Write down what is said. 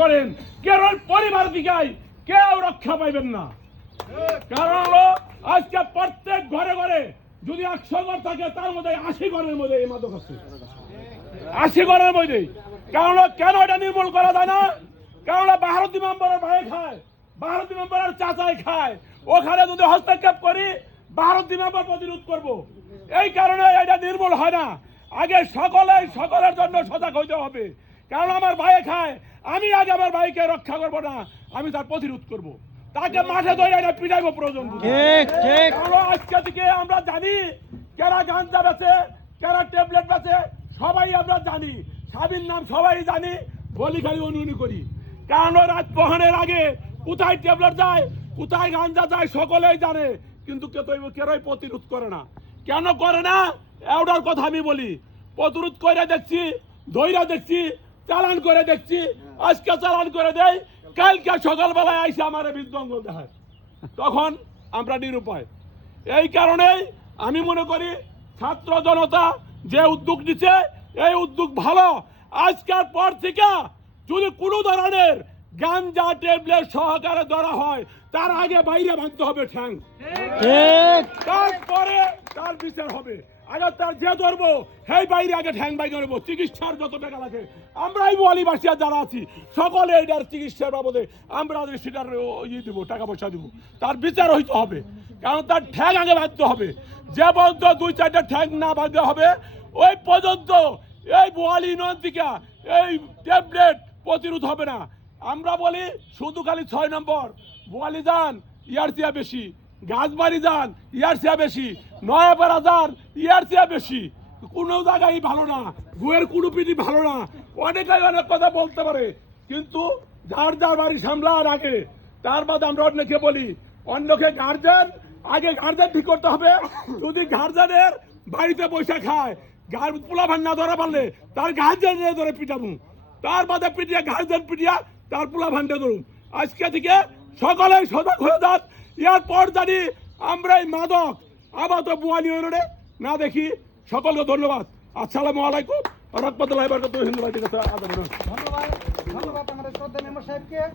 করেন কেরল পরিবার দিকাই কেউ রক্ষা পাইবেন না। কারণ হলো আজকে প্রত্যেক ঘরে ঘরে যদি 100 ঘর থাকে তার মধ্যে 80 ঘরের মধ্যে এই মাদক আছে, 80 ঘরের মধ্যে। কারণ কেন এটা নির্মূল করা যায় না? কারণ ভারতীয় মেম্বারের ভাই খায়, ভারতীয় মেম্বারের চাচাই খায়, ওখানে যদি হস্তক্ষেপ করি ভারতীয় মেম্বার প্রতিরোধ করব। এই কারণে এটা নির্মূল হয় না। আগে সকলের জন্য সজাগ হইতে হবে। কারণ আমার ভাই খায়, আমি আগে আমার ভাইকে রক্ষা করব না, আমি তার প্রতিরোধ করব, তাকে মাঠে ধরে এটা পিটাইবো প্রয়োজন। আজকে থেকে আমরা জানি কারা গাঞ্জা বেচে, কারা ট্যাবলেট বেচে, সবাই আমরা জানি, স্বামীর নাম সবাই জানি, বলি খালি অনুনি করি। কারণ রাত বহনের আগে কোথায় ট্যাবলেট যায়, কোথায় গাঞ্জা যায় সকলেই জানে, কিন্তু কেউই প্রতিরোধ করে না। কেন করে না? এটার কথা আমি বলি। প্রতিরোধ করে দেখছি, ধৈর্য দেখছি, চালান করে দেখছি, আজকে চালান করে দেয়, কালকে সকালবেলায় আইসে আমার বিধ্বংস দেখায়, তখন আমরা নিরুপায়। এই কারণেই আমি মনে করি ছাত্র জনতা যে উদ্যোগ নিচ্ছে এই উদ্যোগ ভালো। আজকের পর থেকে যদি কোনো ধরনের গাঞ্জা ট্যাবলেট সহকারে ধরা হয় তার আগে বাইরে ভাঙতে হবে ঠ্যাং, তারপরে তার বিচার হবে। আগে তার যে ধরবো সেই বাইরে আগে ঠ্যাং বাই ধরবো। চিকিৎসার যত টাকা লাগে আমরাই বোয়ালিবাসী যারা আছি সকলে এইটার চিকিৎসার বাবদে আমরা সেটার দিব, টাকা পয়সা দিব, তার বিচার হইতে হবে। কারণ তার ঠ্যাং আগে বাঁধতে হবে। যে পর্যন্ত 2-4টা ঠ্যাং না বাঁধতে হবে ওই পর্যন্ত এই বোয়ালি নন্দিকা এই ট্যাবলেট প্রতিরোধ হবে না। আমরা বলি শুধু খালি 6 নম্বর বোয়ালি যান ইয়ার চেয়ে বেশি, গাছবাড়ি যান ইয়ার চেয়ে বেশি, নয়াপাড়া যান ইয়ার চেয়ে বেশি। কোনো জায়গায় ভালো না, বইয়ের কোনো পিঠি ভালো না, অনেকেই অনেক কথা বলতে পারে, কিন্তু যার যার বাড়ি সামলার আগে তার বাদ আমরা অন্যকে বলি, অন্যকে গার্জেন আগে গার্জেন ঠিক করতে হবে। যদি গার্জেনের বাড়িতে পয়সা খায় পোলা ভান না ধরা পারলে তার গার্জেন ধরে পিটাবো, তার বাদে পিটিয়া গার্জেন পিটিয়া তার পোলা ভানটা ধরুন। আজকে থেকে সকলেই সজাগ হয়ে যান। এরপর জানি আমরা এই মাদক আবার তো বোয়ালি ইউনিয়নে না দেখি। সকলকে ধন্যবাদ। আসসালামু আলাইকুম রহমতুল্লাহি ওয়া বারাকাতুহু। ধন্যবাদ আমাদের শ্রদ্ধা মেম্বার সাহেবকে।